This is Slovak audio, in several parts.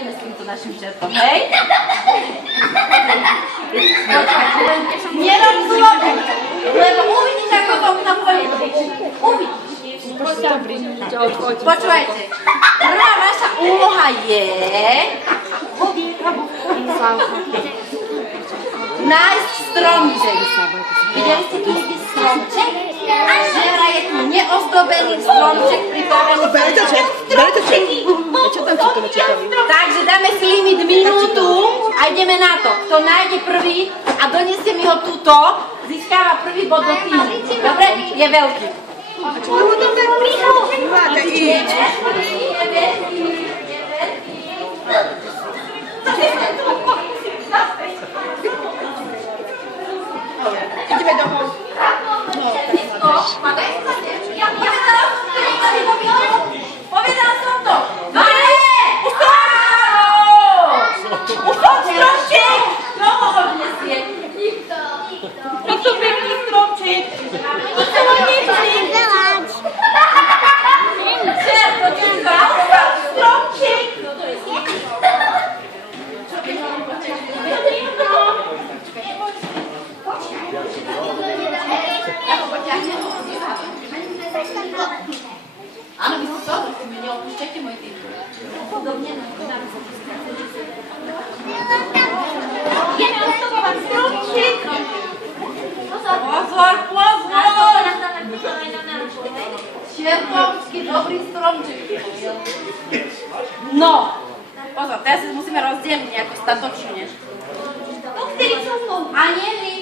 ideme s týmto našim čertom, hej? Nerob zlobu, lebo uvidíš, ako to na pôjde. Uvidíš. Počúvajte, prvá vaša úloha je nájsť stromček. Videli ste tu niekde stromček? Že je tu neozdobený stromček pripravený. Takže dáme si limit minútu a ideme na to. Kto nájde prvý a donesie mi ho túto, získava prvý bod do týmu. Dobre? Je veľký. Ideme domov. Povedal som to! Už som stromček! Kto ho odnesie? Nikto. Nikto pekný stromček. Nikto ho nesie. Čert, to ti zaúval stromček. Áno, vy ste to odrúkujeme, neopúšťajte môj tým. Podobne na ideme odstupovať stromček. Pozor, pozor! Čertovský dobrý stromček. No, pozor, teraz sa musíme rozdeliť nejako statočne. To vtedy so mnou. A nie vy.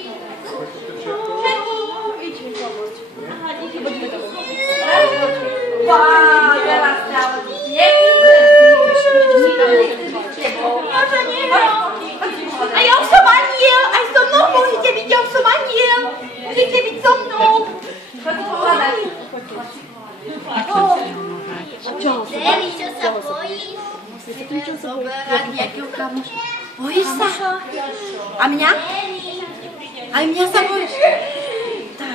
Aha, díky, poďme domov. Wow, veľa stále. A ja už som aniel, aj so mnou môžete byť, ja už som aniel. Môžete byť so mnou. Čo to povedať? Čo sa bojíš? Chceme zoberať nejakého kamoša. Bojíš sa? A mňa? Aj mňa sa bojíš?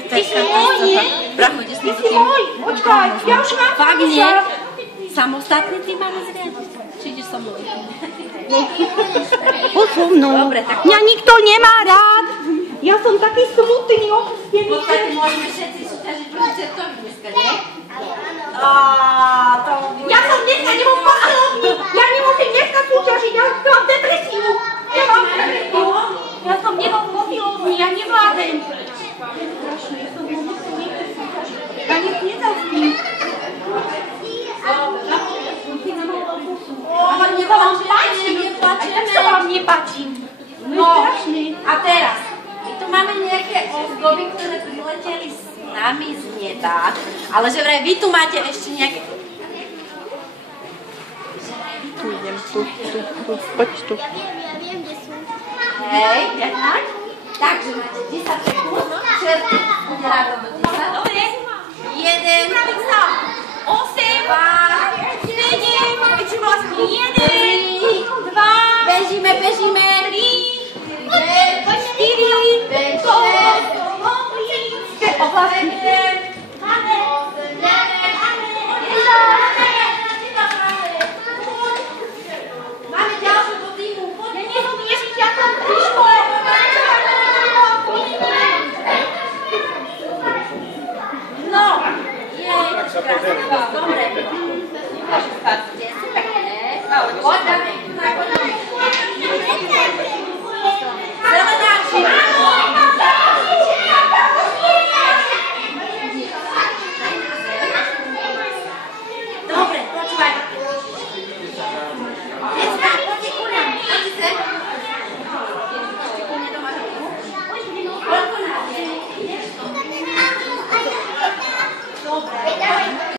Ty si môj, nie? Bracho, kde si môj? Počkaj, ja už mám fakt nie. Samostatný ty máme zviať? Či ideš so mnou? So mnou. Dobre, tak... Mňa nikto nemá rád. Ja som taký smutný, opustený. V podstate môžeme všetci súťažiť proti čertovi dneska, nie? Ja som dneska nebol posilovný. Ja nemôžem dneska súťažiť, ja mám depresiu. Ja som nebol posilovný, ja nevládem. Ja nezaspím. Ale to vám páči. Čo vám nepáčim? No, a teraz. My tu máme nejaké ozdoby, ktoré prileteli s nami z neba. Ale že vraj vy tu máte ešte nejaké... Tu idem, tu, poď tu. Ja viem, kde sú. Hej, tak? Takže máte 10 sekúnd. Čerty, udeláme do 10. Dobre. 1, 8, 2, 7, 1, 2, bežíme, 3, 4, 5, 6, 7, 8, 9, 10. Máme ďalšiu do týmu. Ja nesom Ježišia, tam prišlo. No, jej, krásne. Dobre. Super, super. Poď, dáme